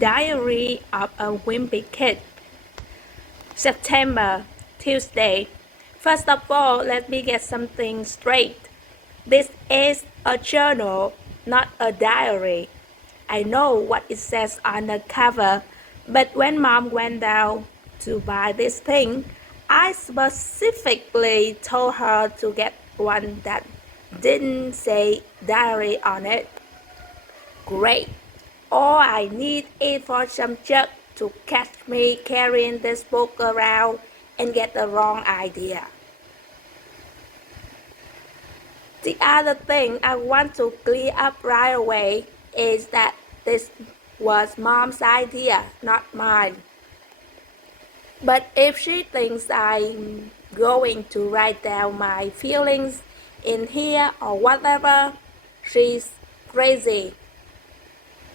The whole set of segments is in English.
Diary of a Wimpy Kid. September, Tuesday. First of all, let me get something straight. This is a journal, not a diary. I know what it says on the cover, but when Mom went down to buy this thing, I specifically told her to get one that didn't say diary on it. Great. All I need is for some jerk to catch me carrying this book around and get the wrong idea. The other thing I want to clear up right away is that this was Mom's idea, not mine. But if she thinks I'm going to write down my feelings in here or whatever, she's crazy.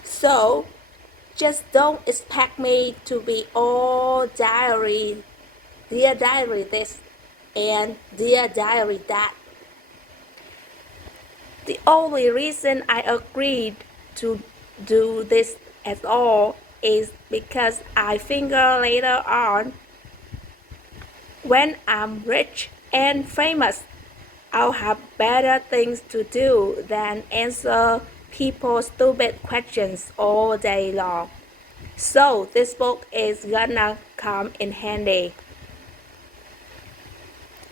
So, just don't expect me to be all diary, dear diary this, and dear diary that. The only reason I agreed to do this at all is because I figure later on, when I'm rich and famous, I'll have better things to do than answer people's stupid questions all day long. So this book is gonna come in handy.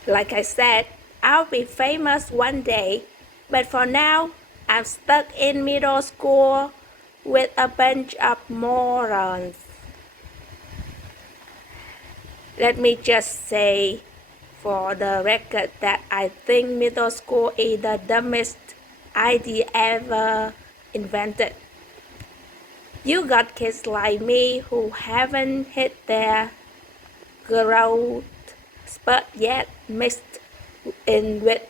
Like I said, I'll be famous one day, but for now, I'm stuck in middle school with a bunch of morons. Let me just say for the record that I think middle school is the dumbest idea ever invented. You got kids like me who haven't hit their growth spurt yet, mixed in with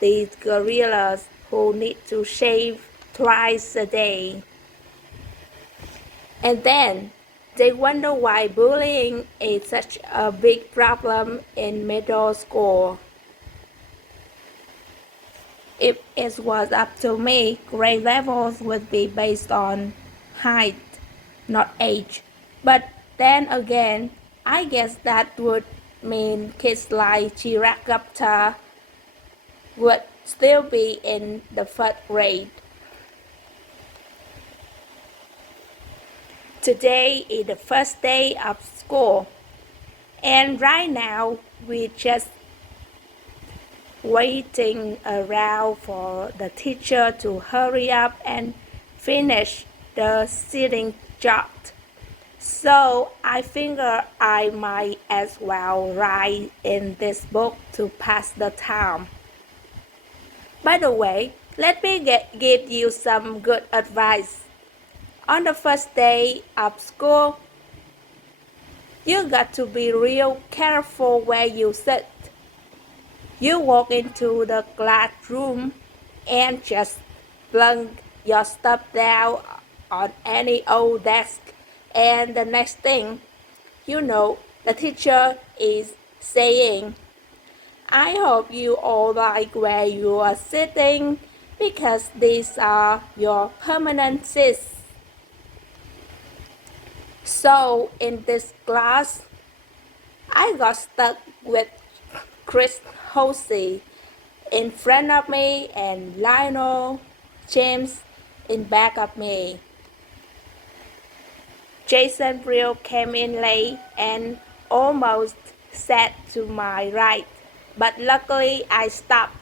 these gorillas who need to shave twice a day. And then they wonder why bullying is such a big problem in middle school. If it was up to me, grade levels would be based on height, not age. But then again, I guess that would mean kids like Chiragupta would still be in the first grade. Today is the first day of school, and right now we just waiting around for the teacher to hurry up and finish the sitting chart. So I figure I might as well write in this book to pass the time. By the way, let me give you some good advice. On the first day of school, you got to be real careful where you sit. You walk into the classroom and just plunk your stuff down on any old desk, and the next thing you know, the teacher is saying, I hope you all like where you are sitting because these are your permanent seats. So in this class, I got stuck with Chris Hosey in front of me and Lionel James in back of me. Jason Brill came in late and almost sat to my right, but luckily I stopped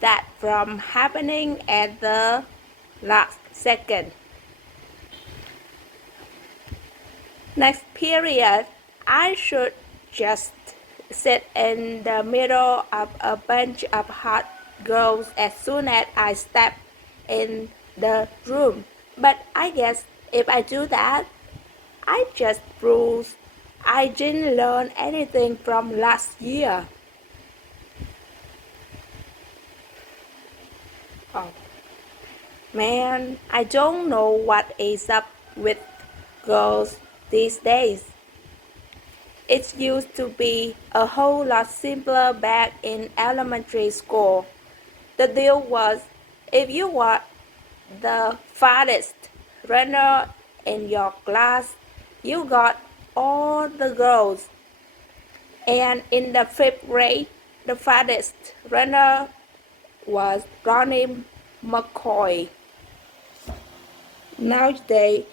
that from happening at the last second. Next period, I should just sit in the middle of a bunch of hot girls as soon as I step in the room. But I guess if I do that, I just prove I didn't learn anything from last year. Oh, man, I don't know what is up with girls these days. It used to be a whole lot simpler back in elementary school. The deal was, if you were the fastest runner in your class, you got all the girls. And in the fifth grade, the fastest runner was Ronnie McCoy. Nowadays,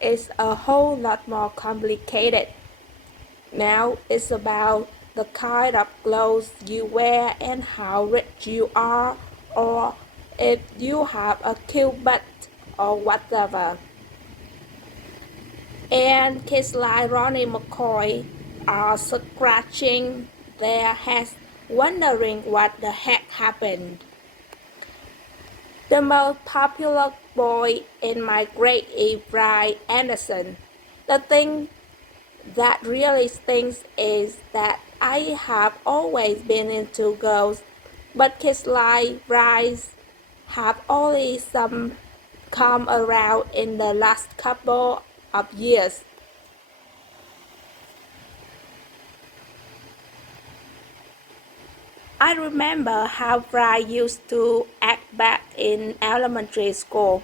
it's a whole lot more complicated. Now it's about the kind of clothes you wear and how rich you are, or if you have a cute butt or whatever. And kids like Ronnie McCoy are scratching their heads wondering what the heck happened. The most popular boy in my grade is Brian Anderson. The thing that really stinks is that I have always been into girls, but kids like Bryce have only some come around in the last couple of years. I remember how Bryce used to act back in elementary school.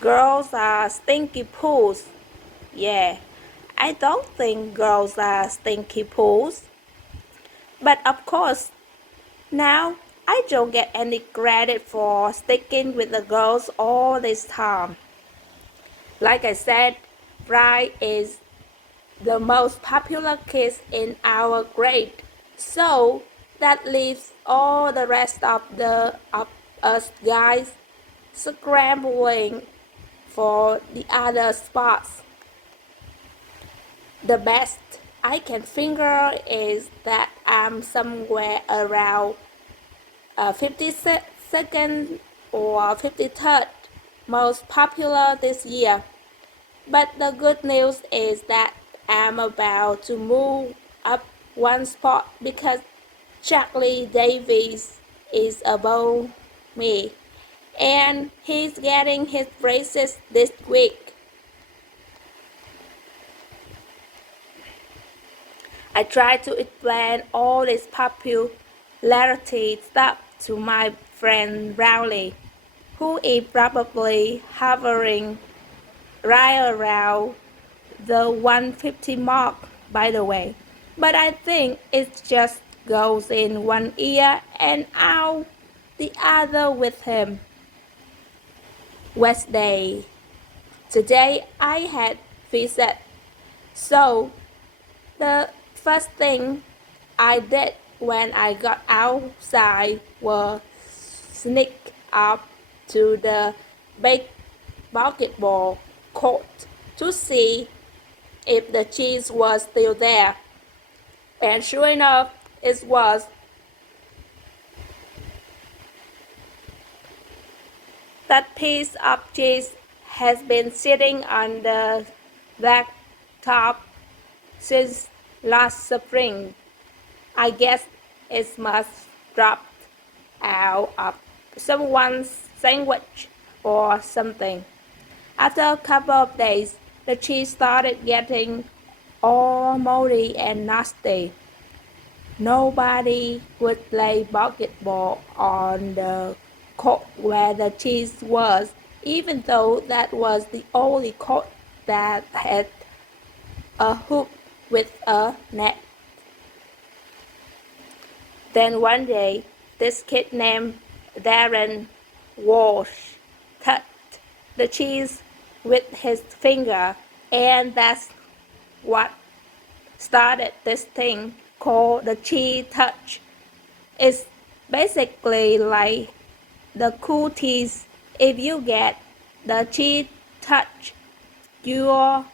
Girls are stinky pools. Yeah, I don't think girls are stinky pools. But of course, now I don't get any credit for sticking with the girls all this time. Like I said, Brian is the most popular kid in our grade, so that leaves all the rest of us guys scrambling for the other spots. The best I can figure is that I'm somewhere around 52nd or 53rd most popular this year. But the good news is that I'm about to move up one spot because Charlie Davies is above me, and he's getting his braces this week. I try to explain all this popularity stuff to my friend Rowley, who is probably hovering right around the 150 mark, by the way. But I think it just goes in one ear and out the other with him. Wednesday. Today I had visit, so the first thing I did when I got outside was sneak up to the big basketball court to see if the cheese was still there. And sure enough, it was. That piece of cheese has been sitting on the back top since last spring. I guess it must dropped out of someone's sandwich or something. After a couple of days, the cheese started getting all moldy and nasty. Nobody would play basketball on the court where the cheese was, even though that was the only court that had a hoop with a net. Then one day, this kid named Darren Walsh touched the cheese with his finger, and that's what started this thing called the cheese touch. It's basically like the cool tease. If you get the cheese touch, you're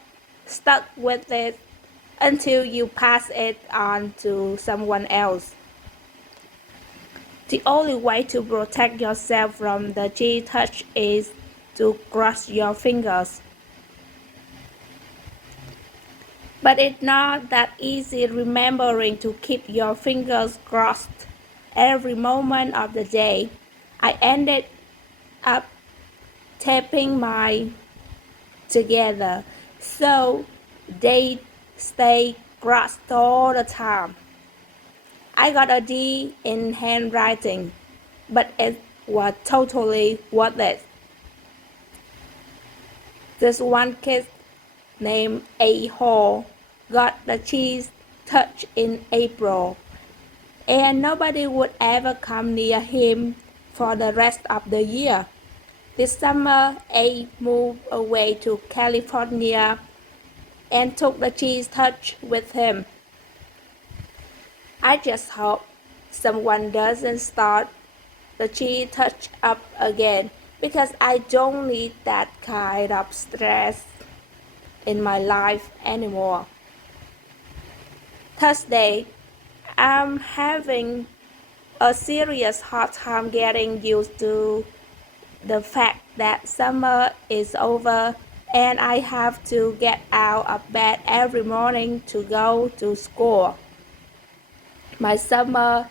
stuck with it until you pass it on to someone else. The only way to protect yourself from the cheese touch is to cross your fingers. But it's not that easy remembering to keep your fingers crossed every moment of the day. I ended up taping mine together so they stay crossed all the time. I got a D in handwriting, but it was totally worth it. This one kid named A. Hall got the cheese touch in April, and nobody would ever come near him for the rest of the year. This summer, A moved away to California and took the cheese touch with him. I just hope someone doesn't start the cheese touch up again because I don't need that kind of stress in my life anymore. Thursday, I'm having a serious hard time getting used to the fact that summer is over and I have to get out of bed every morning to go to school. My summer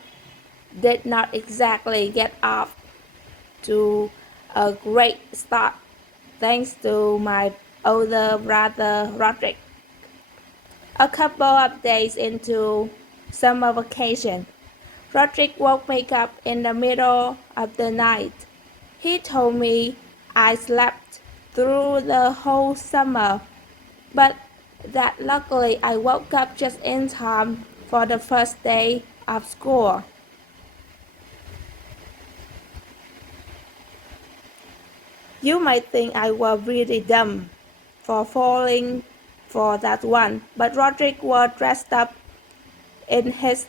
did not exactly get off to a great start thanks to my older brother Roderick. A couple of days into summer vacation, Roderick woke me up in the middle of the night. He told me I slept through the whole summer, but that luckily I woke up just in time for the first day of school. You might think I was really dumb for falling for that one, but Roderick was dressed up in his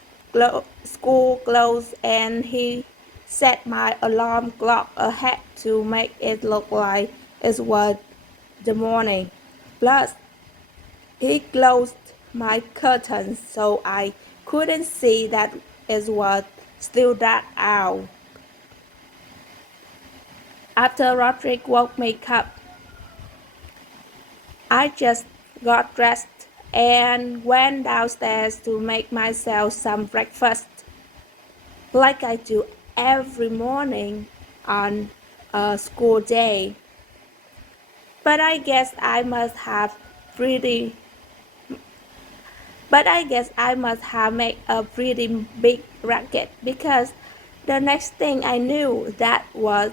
school clothes and he set my alarm clock ahead to make it look like it was the morning. Plus, he closed my curtains so I couldn't see that it was still dark out. After Roderick woke me up, I just got dressed and went downstairs to make myself some breakfast, like I do every morning on a school day. But I guess I must have made a pretty big racket because the next thing I knew, Dad was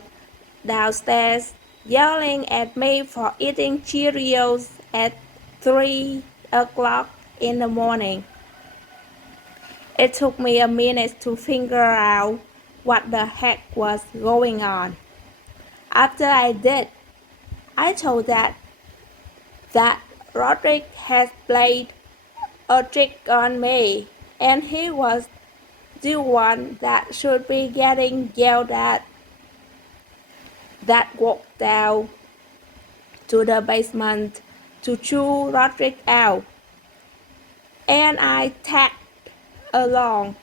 downstairs yelling at me for eating Cheerios at 3 o'clock in the morning. It took me a minute to figure out what the heck was going on. After I did, I told Dad that Roderick had played a trick on me and he was the one that should be getting yelled at. Dad walked down to the basement to chew Roderick out, and I tagged along.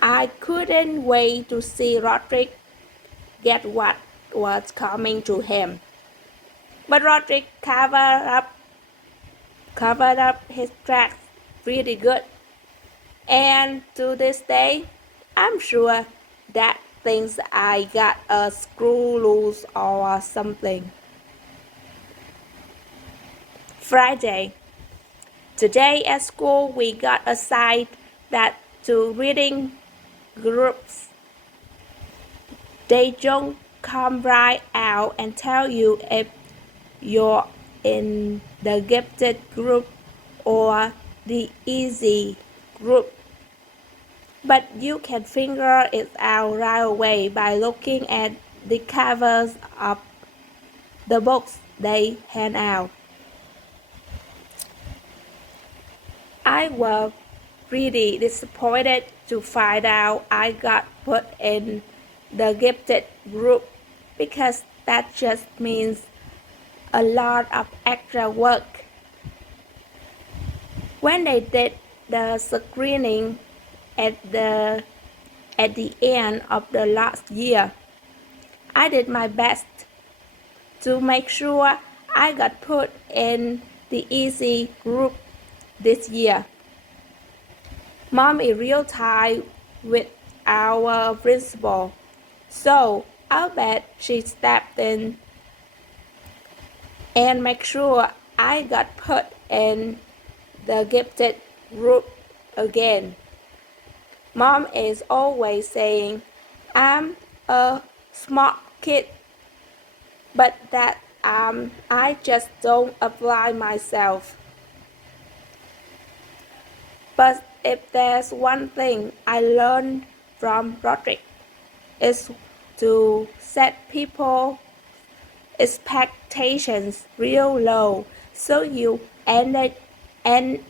I couldn't wait to see Roderick get what was coming to him. But Roderick covered up his tracks pretty good. And to this day, I'm sure that thinks I got a screw loose or something. Friday. Today at school we got assigned that to reading groups. They don't come right out and tell you if you're in the gifted group or the easy group. But you can figure it out right away by looking at the covers of the books they hand out. I was really disappointed to find out I got put in the gifted group because that just means a lot of extra work. When they did the screening at the end of the last year, I did my best to make sure I got put in the easy group this year. Mom is real tight with our principal, so I'll bet she stepped in and make sure I got put in the gifted group again. Mom is always saying I'm a smart kid, but that I just don't apply myself. But if there's one thing I learned from Roderick, it's to set people expectations real low so you end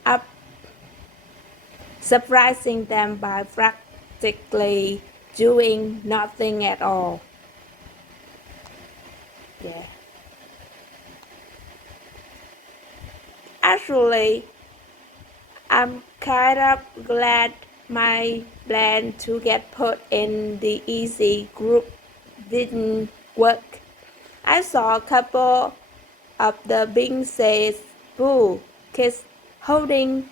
up surprising them by practically doing nothing at all. Yeah. Actually, I'm kind of glad my plan to get put in the easy group didn't work. I saw a couple of the Bing Says Boo kids holding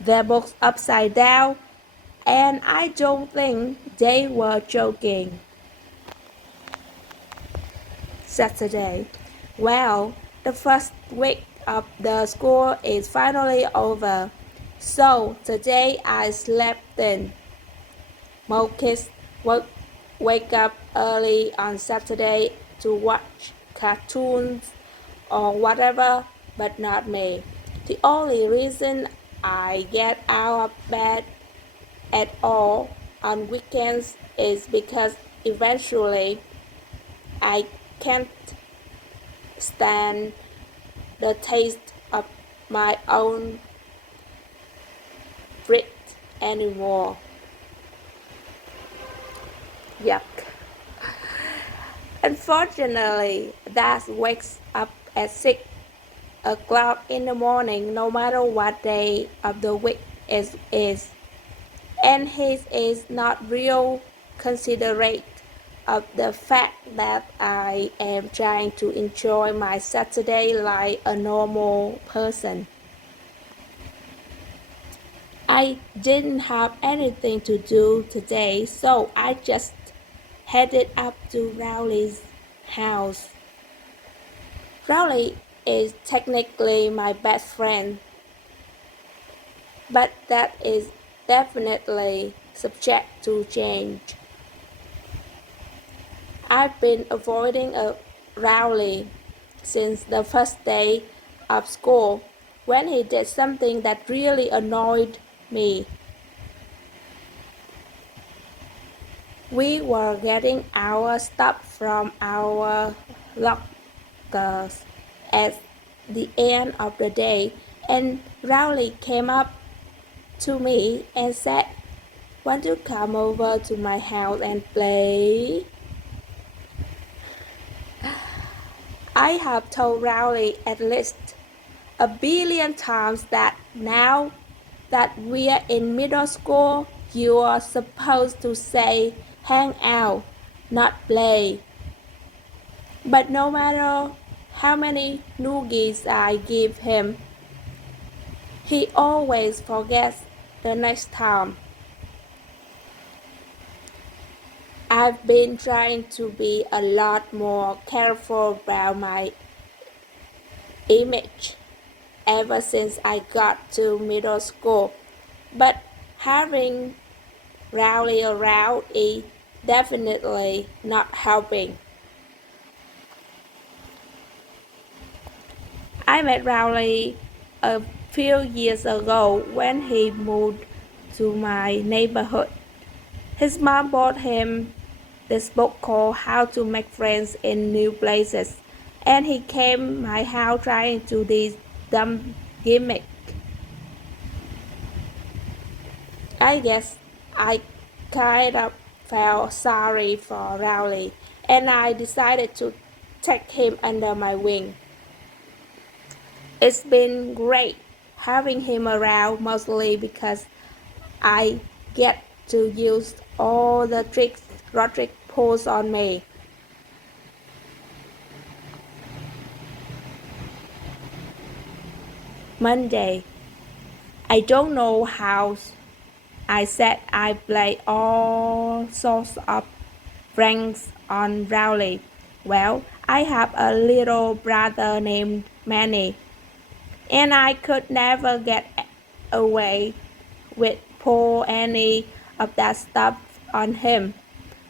their books upside down, and I don't think they were joking. Saturday. Well, the first week of the school is finally over. So today I slept in. Most kids wake up early on Saturday to watch cartoons or whatever, but not me. The only reason I get out of bed at all on weekends is because eventually I can't stand the taste of my own bread anymore. Yuck. Unfortunately, Dad wakes up at 6 o'clock in the morning no matter what day of the week it is. And he is not real considerate of the fact that I am trying to enjoy my Saturday like a normal person. I didn't have anything to do today, so I just headed up to Rowley's house. Rowley is technically my best friend, but that is definitely subject to change. I've been avoiding a Rowley since the first day of school when he did something that really annoyed me. We were getting our stuff from our lockers at the end of the day, and Rowley came up to me and said, "Want to come over to my house and play?" I have told Rowley at least a billion times that now that we're in middle school, you are supposed to say hang out, not play. But no matter how many noogies I give him, he always forgets the next time. I've been trying to be a lot more careful about my image ever since I got to middle school, but having Rowley around is definitely not helping. I met Rowley a few years ago when he moved to my neighborhood. His mom bought him this book called How to Make Friends in New Places, and he came my house trying to do this dumb gimmick. I guess I kind of felt sorry for Rowley, and I decided to take him under my wing. It's been great having him around, mostly because I get to use all the tricks Roderick pulls on me. Monday. I don't know how I said I play all sorts of pranks on Rowley. Well, I have a little brother named Manny, and I could never get away with pull any of that stuff on him.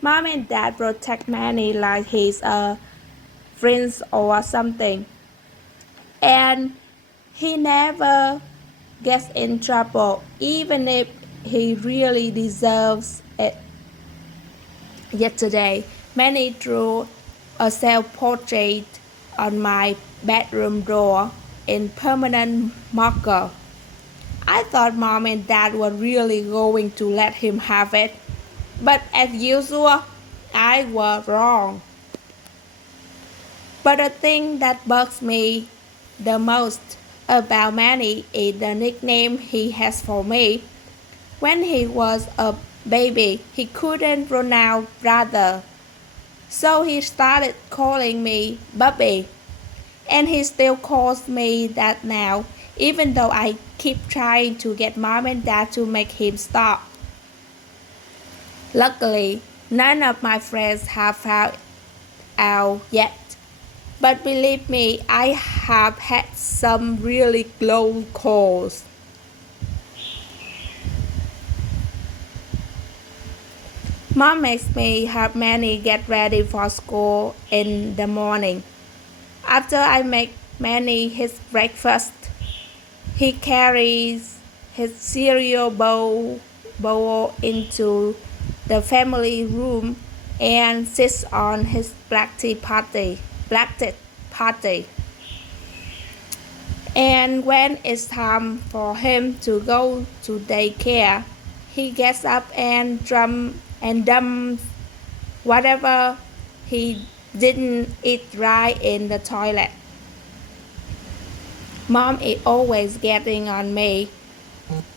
Mom and Dad protect Manny like he's a friends or something. And he never gets in trouble, even if he really deserves it. Yesterday, Manny drew a self-portrait on my bedroom door in permanent marker. I thought Mom and Dad were really going to let him have it, but as usual, I was wrong. But the thing that bugs me the most about Manny is the nickname he has for me. When he was a baby, he couldn't pronounce brother, so he started calling me Bubby, and he still calls me that now, even though I keep trying to get Mom and Dad to make him stop. Luckily, none of my friends have found out yet. But believe me, I have had some really close calls. Mom makes me help Manny get ready for school in the morning. After I make Manny his breakfast, he carries his cereal bowl into the family room and sits on his blanket party. And when it's time for him to go to daycare, he gets up and dumps whatever he didn't eat right in the toilet. Mom is always getting on me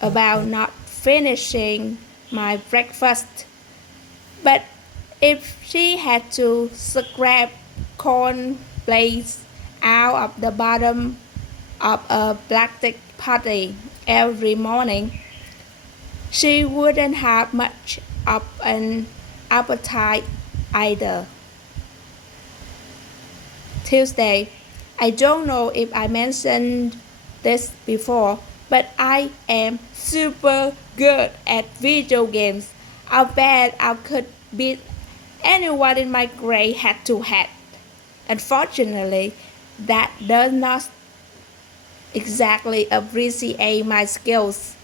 about not finishing my breakfast, but if she had to scrape corn flakes out of the bottom of a plastic party every morning, she wouldn't have much of an appetite either. Tuesday, I don't know if I mentioned this before, but I am super good at video games. I bet I could beat anyone in my grade head to head. Unfortunately, that does not exactly appreciate my skills.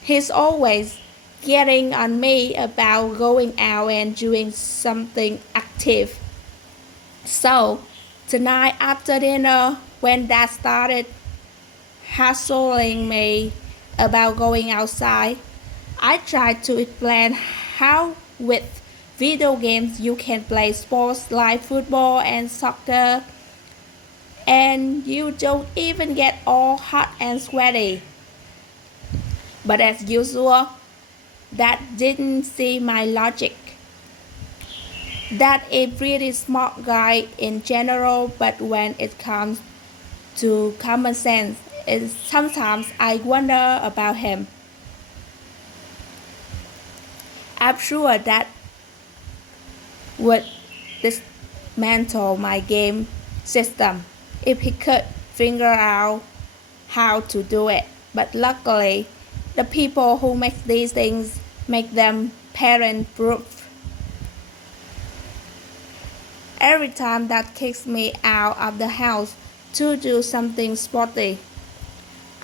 He's always getting on me about going out and doing something active. So, tonight after dinner, when Dad started hassling me about going outside, I tried to explain how with video games you can play sports like football and soccer, and you don't even get all hot and sweaty. But as usual, Dad didn't see my logic. Dad is a pretty smart guy in general, but when it comes to common sense, sometimes I wonder about him. I'm sure that would dismantle my game system if he could figure out how to do it. But luckily, the people who make these things make them parent-proof. Every time that kicks me out of the house to do something sporty,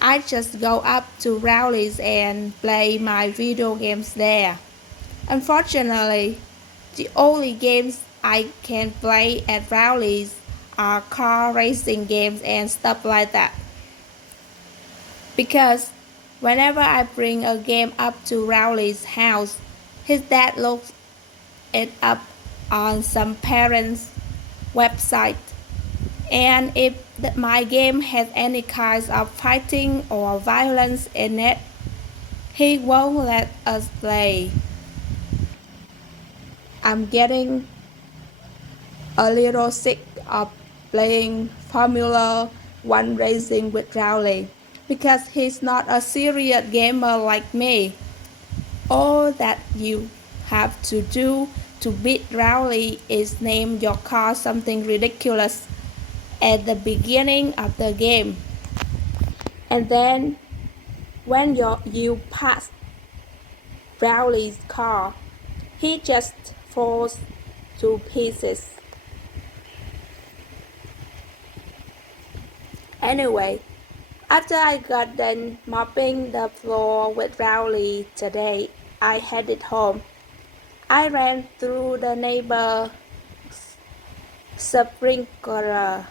I just go up to Rowley's and play my video games there. Unfortunately, the only games I can play at Rowley's are car racing games and stuff like that. Because whenever I bring a game up to Rowley's house, his dad looks it up on some parents' website. And if my game has any kinds of fighting or violence in it, he won't let us play. I'm getting a little sick of playing Formula One racing with Rowley because he's not a serious gamer like me. All that you have to do to beat Rowley is name your car something ridiculous at the beginning of the game. And then when you pass Rowley's car, he just falls to pieces. Anyway, after I got done mopping the floor with Rowley today, I headed home. I ran through the neighbor sprinkler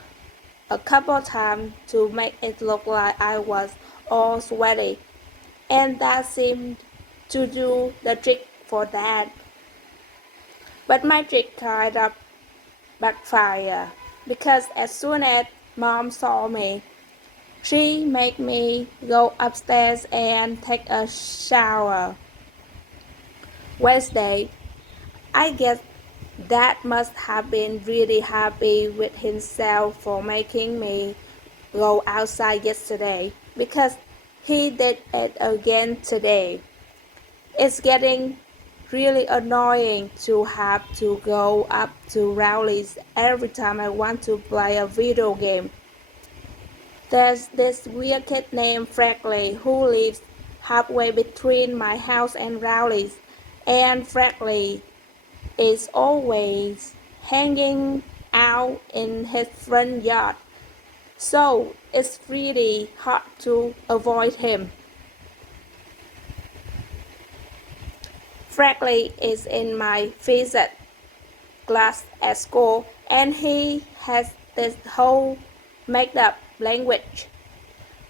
a couple times to make it look like I was all sweaty, and that seemed to do the trick for that. But my trick kind of backfired because as soon as Mom saw me, she made me go upstairs and take a shower. Wednesday, I guess Dad must have been really happy with himself for making me go outside yesterday because he did it again today. It's getting really annoying to have to go up to Rowley's every time I want to play a video game. There's this weird kid named Franklin who lives halfway between my house and Rowley's, and Franklin is always hanging out in his front yard, so it's really hard to avoid him. Franklin is in my physics class at school, and he has this whole made-up language.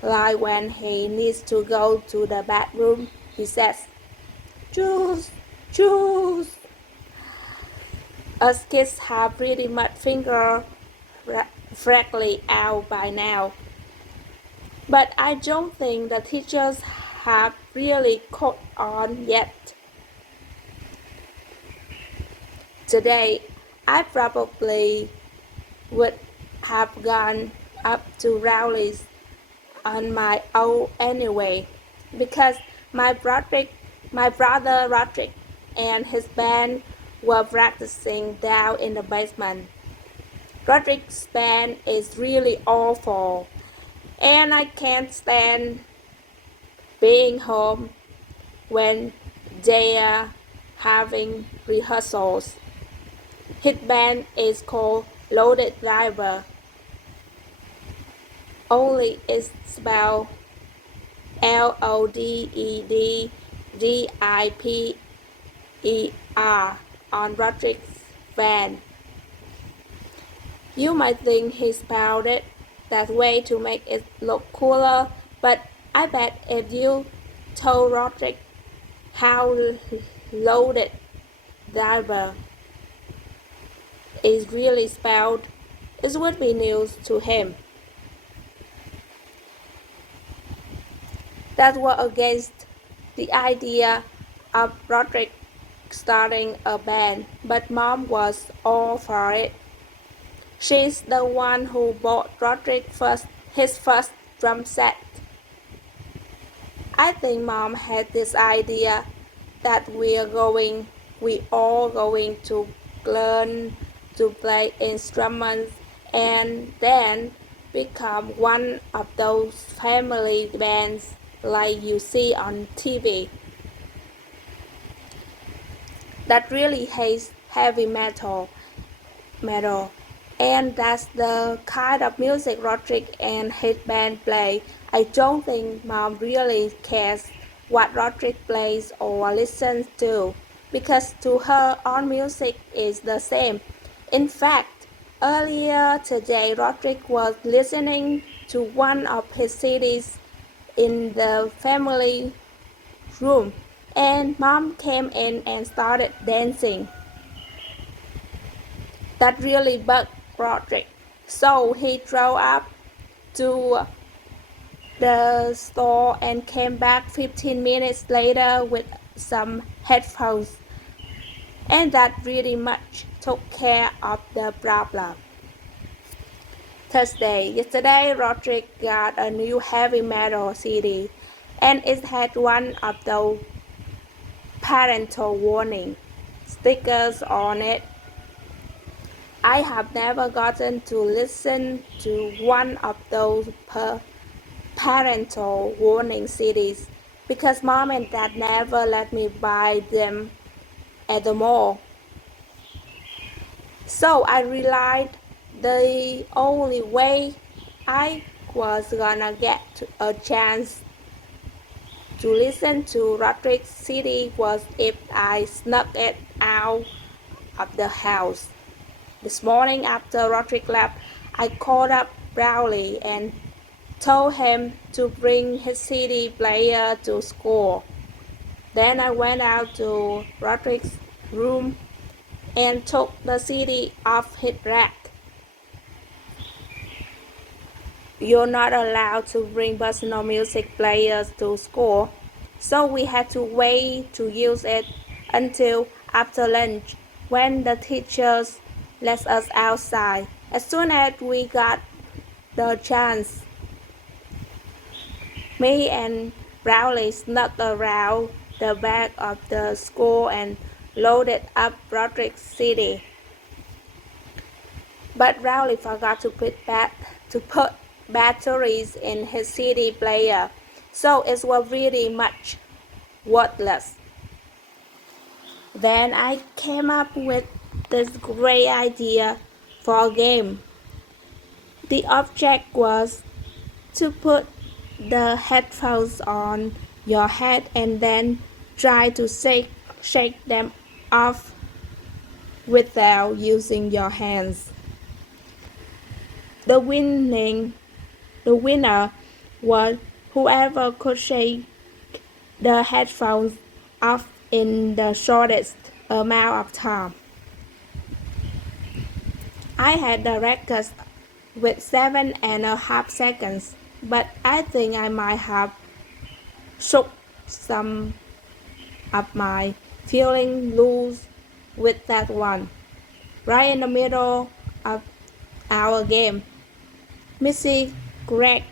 Like when he needs to go to the bathroom, he says, "Juice, juice." Us kids have pretty much figured Franklin out by now, but I don't think the teachers have really caught on yet. Today, I probably would have gone up to Rowley's on my own anyway, because my brother Roderick and his band were practicing down in the basement. Roderick's band is really awful, and I can't stand being home when they're having rehearsals. His band is called Loaded Driver, only it's spelled Loadeddiper on Roderick's band. You might think he spelled it that way to make it look cooler, but I bet if you told Roderick how Loaded Driver is really spelled, it would be news to him. That were against the idea of Roderick starting a band, but Mom was all for it. She's the one who bought Roderick his first drum set. I think Mom had this idea that we all going to learn to play instruments and then become one of those family bands like you see on TV that really hates heavy metal, and that's the kind of music Roderick and his band play. I don't think Mom really cares what Roderick plays or listens to, because to her all music is the same. In fact, earlier today Roderick was listening to one of his CDs in the family room, and Mom came in and started dancing. That really bugged Roderick, so he drove up to the store and came back 15 minutes later with some headphones, and that really much took care of the problem. Yesterday Roderick got a new heavy metal CD, and it had one of those parental warning stickers on it. I have never gotten to listen to one of those parental warning CDs because Mom and Dad never let me buy them at the mall. So I realized the only way I was gonna get a chance to listen to Roderick City was if I snuck it out of the house. This morning after Roderick left, I called up Rowley and told him to bring his CD player to school. Then I went out to Roderick's room and took the CD off his rack. You're not allowed to bring personal music players to school, so we had to wait to use it until after lunch when the teachers let us outside. As soon as we got the chance, me and Rowley snuck around the back of the school and loaded up Roderick City. But Rowley forgot to put batteries in his CD player, so it was really much worthless. Then I came up with this great idea for a game. The object was to put the headphones on your head and then try to shake them off without using your hands. The winner was whoever could shake the headphones off in the shortest amount of time. I had the record with 7.5 seconds, but I think I might have shook some of my feeling loose with that one. Right in the middle of our game, Missy Gregg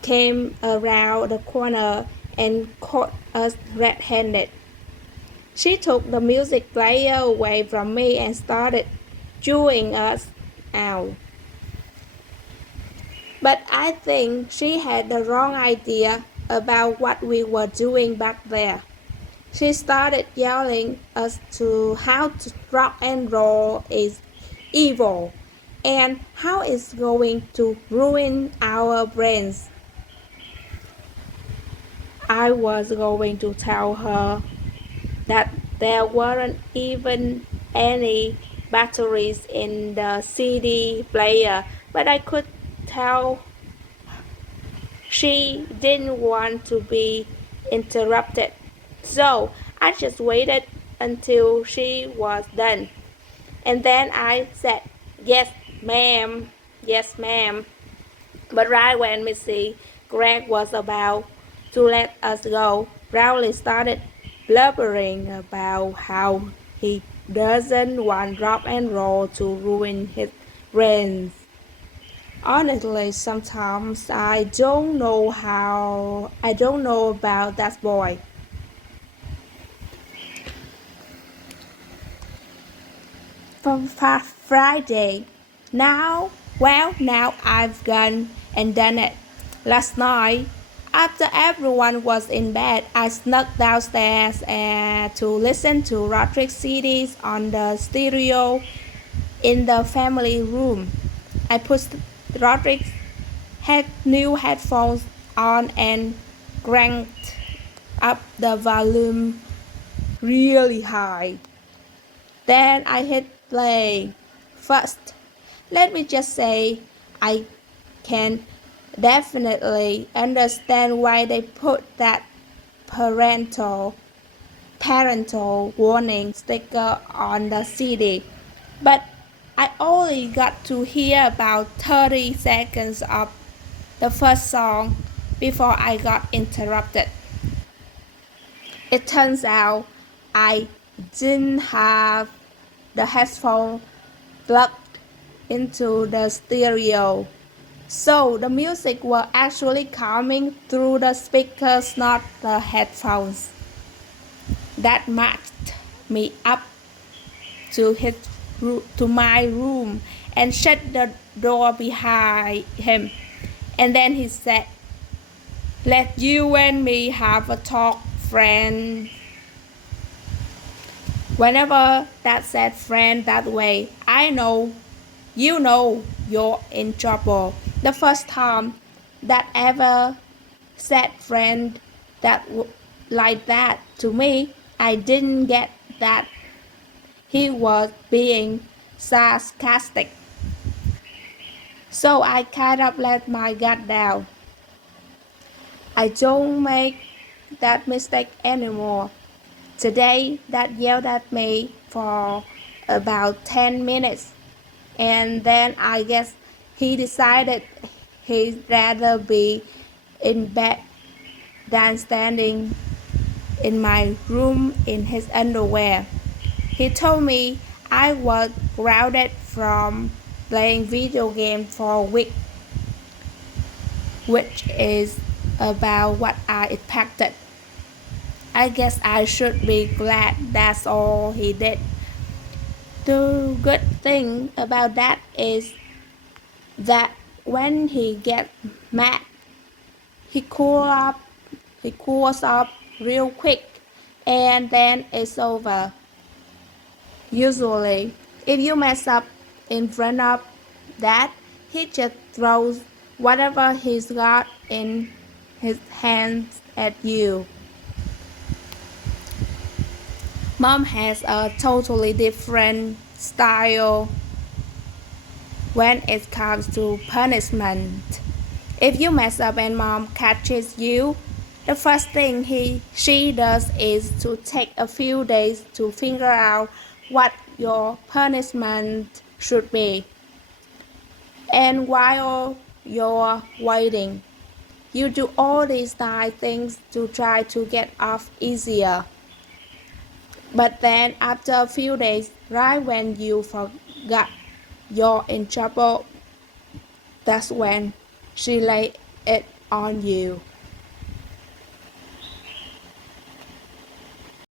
came around the corner and caught us red-handed. She took the music player away from me and started chewing us out. But I think she had the wrong idea about what we were doing back there. She started yelling us to how rock and roll is evil and how it's going to ruin our brains. I was going to tell her that there weren't even any batteries in the CD player, but I could tell she didn't want to be interrupted. So I just waited until she was done. And then I said, "Yes, ma'am, yes, ma'am." But right when Missy Gregg was about to let us go, Rowley started blubbering about how he doesn't want rock and roll to ruin his brains. Honestly, sometimes I don't know about that boy. From Friday. Now I've gone and done it. Last night, after everyone was in bed, I snuck downstairs to listen to Roderick CDs on the stereo in the family room. I put Roderick's new headphones on and cranked up the volume really high. Then I hit play. First, let me just say I can definitely understand why they put that parental warning sticker on the CD. But I only got to hear about 30 seconds of the first song before I got interrupted. It turns out I didn't have the headphone plugged into the stereo, so the music was actually coming through the speakers, not the headphones. That matched me up to my room and shut the door behind him. And then he said, "Let you and me have a talk, friend." Whenever that said friend that way, I know you're in trouble. The first time that ever said friend like that to me, I didn't get that he was being sarcastic. So I kind of let my guard down. I don't make that mistake anymore. Today, Dad yelled at me for about 10 minutes, and then I guess he decided he'd rather be in bed than standing in my room in his underwear. He told me I was grounded from playing video games for a week, which is about what I expected. I guess I should be glad that's all he did. The good thing about that is that when he gets mad, he cools up, he cools up real quick, and then it's over. Usually, if you mess up in front of Dad, he just throws whatever he's got in his hands at you. Mom has a totally different style when it comes to punishment. If you mess up and mom catches you, the first thing she does is to take a few days to figure out what your punishment should be. And while you're waiting, you do all these nice things to try to get off easier. But then after a few days, right when you forgot you're in trouble, that's when she laid it on you.